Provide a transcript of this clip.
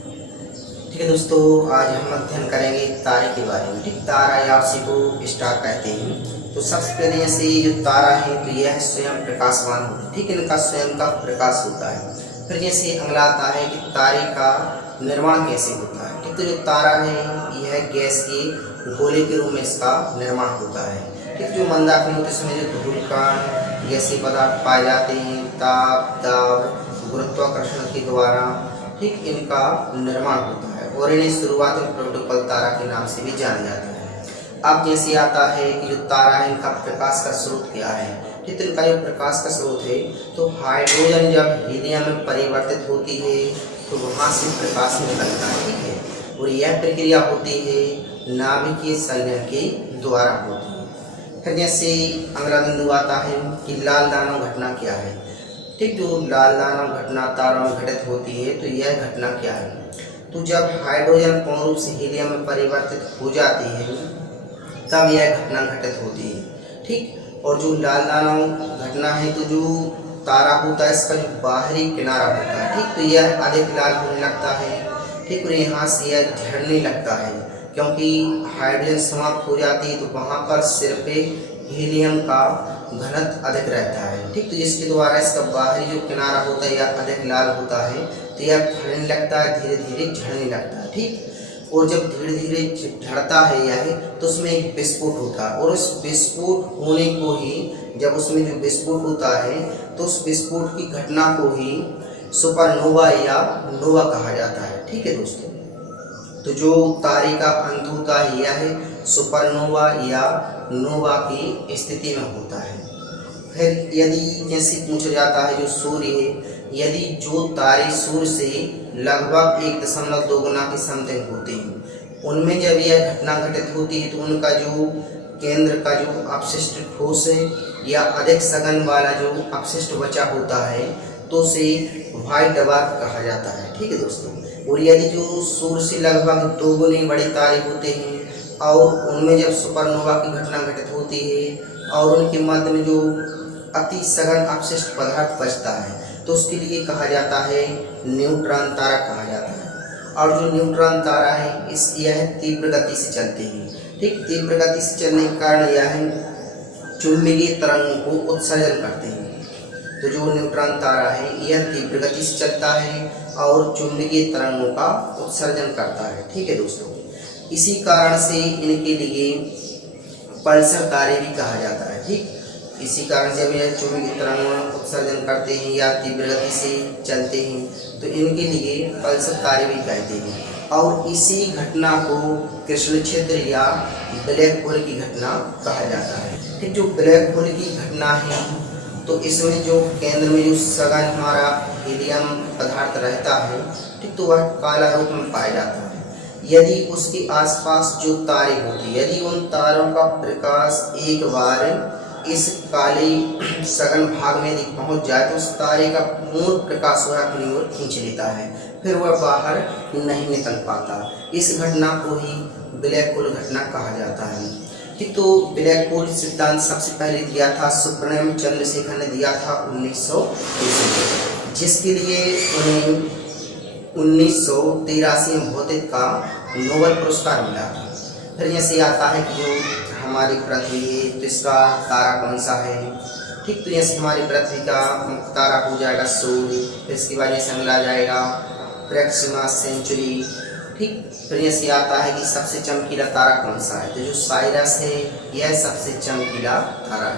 ठीक है दोस्तों, आज हम अध्ययन करेंगे तारे के बारे में। ठीक, तारा या उसी को स्टार कहते हैं। तो सबसे पहले जैसे ये जो तारा है तो यह स्वयं प्रकाशवान होता है। ठीक, इनका स्वयं का प्रकाश होता है। फिर जैसे अगला आता है कि तारे का निर्माण कैसे होता है। ठीक, तो जो तारा है यह गैस के गोले के रूप में इसका निर्माण होता है। ठीक, जो मंदाकिनी होते समय जो धूलकण गैसीय पदार्थ पाए जाते हैं, ताप दाब गुरुत्वाकर्षण के द्वारा ठीक इनका निर्माण होता है और इन्हें शुरुआत में प्रोटोकॉल तारा के नाम से भी जाना जाता है। अब जैसे आता है कि जो तारा है इनका प्रकाश का स्रोत क्या है। ठीक, तो इनका जो प्रकाश का स्रोत है तो हाइड्रोजन जब हीलियम में परिवर्तित होती है तो वहाँ से प्रकाश निकलता है। ठीक है, और यह प्रक्रिया होती है नाभिकीय संलयन के द्वारा होती है। फिर जैसे अगला बिंदु आता है कि लाल दानव घटना क्या है। ठीक, जो लाल दानव घटना तारों में घटित होती है तो यह घटना क्या है। तो जब हाइड्रोजन पूर्ण रूप से हीलियम में परिवर्तित हो जाती है तब यह घटना घटित होती है। ठीक, और जो लाल दानव घटना है तो जो तारा होता है इसका जो बाहरी किनारा होता है ठीक, तो यह अधिक लाल होने लगता है। ठीक, और यहाँ से यह झड़ने लगता है क्योंकि हाइड्रोजन समाप्त हो जाती है तो वहाँ पर सिर पे हीलियम का घनत्व अधिक रहता है। ठीक, तो जिसके द्वारा इसका बाहरी जो किनारा होता है यह अधिक लाल होता है तो यह फटने लगता है, धीरे धीरे झड़ने लगता है। ठीक, और जब धीरे धीरे झड़ता है यह तो उसमें एक विस्फोट होता है और उस विस्फोट होने को ही जब उसमें जो विस्फोट होता है तो उस विस्फोट की घटना को ही सुपरनोवा या नोवा कहा जाता है। ठीक है दोस्तों, तो जो तारे का अंत होता है यह है सुपरनोवा या नोवा की स्थिति में होता है। फिर यदि जैसे पूछा जाता है जो सूर्य है, यदि जो तारे सूर्य से लगभग 1.2 गुना के समथिंग होते हैं उनमें जब यह घटना घटित होती है तो उनका जो केंद्र का जो अपशिष्ट ठोस है या अधिक सघन वाला जो अपशिष्ट बचा होता है तो उसे व्हाइट डवार्फ कहा जाता है। ठीक है दोस्तों, और यदि जो सूर्य से लगभग 2 गुने बड़े तारे होते हैं और उनमें जब सुपरनोवा की घटना घटित होती है और उनके मध्य में जो अति सघन अपशिष्ट पदार्थ बचता है तो उसके लिए कहा जाता है न्यूट्रॉन तारा कहा जाता है। और जो न्यूट्रॉन तारा है यह तीव्र गति से चलते हैं। ठीक, तीव्र गति से चलने के कारण यह चुंबकीय तरंगों को उत्सर्जन करते हैं। तो जो न्यूट्रॉन तारा है यह तीव्र गति से चलता है और चुंबकीय तरंगों का उत्सर्जन करता है। ठीक है दोस्तों, इसी कारण से इनके लिए पल्सर तारे भी कहा जाता है। ठीक, इसी कारण से यह चुंबकीय तरंगों उत्सर्जन करते हैं या तीव्र गति से चलते हैं तो इनके लिए पल्सर तारे भी कहते हैं। और इसी घटना को कृष्ण क्षेत्र या ब्लैक होल की घटना कहा जाता है। ठीक, जो ब्लैक होल की घटना है तो इसमें जो केंद्र में जो सघन हमारा हीलियम पदार्थ रहता है ठीक, तो वह काला रूप में पाया जाता है। यदि उसके आसपास जो तारे होते हैं यदि उन तारों का प्रकाश एक बार इस काले सघन भाग में यदि पहुंच जाए तो उस तारे का पूर्ण प्रकाश वह अपनी ओर खींच लेता है, फिर वह बाहर नहीं निकल पाता। इस घटना को ही ब्लैक होल घटना कहा जाता है। ठीक, तो ब्लैक होल सिद्धांत सबसे पहले दिया था सुब्रमण्यम चंद्रशेखर ने दिया था 1930 में, जिसके लिए उन्हें 1983 में भौतिक का नोबेल पुरस्कार मिला था। फिर जैसे आता है कि जो हमारी पृथ्वी है तो इसका तारा कौन सा है। ठीक, तो जैसे हमारी पृथ्वी का मुख्य तारा हो जाएगा सूर्य, फिर इसके बाद जैसे अगला जाएगा प्रैक्सिमा सेंचुरी। ठीक, फिर जैसे आता है कि सबसे चमकीला तारा कौन सा है, तो जो साइरस है यह सबसे चमकीला तारा है।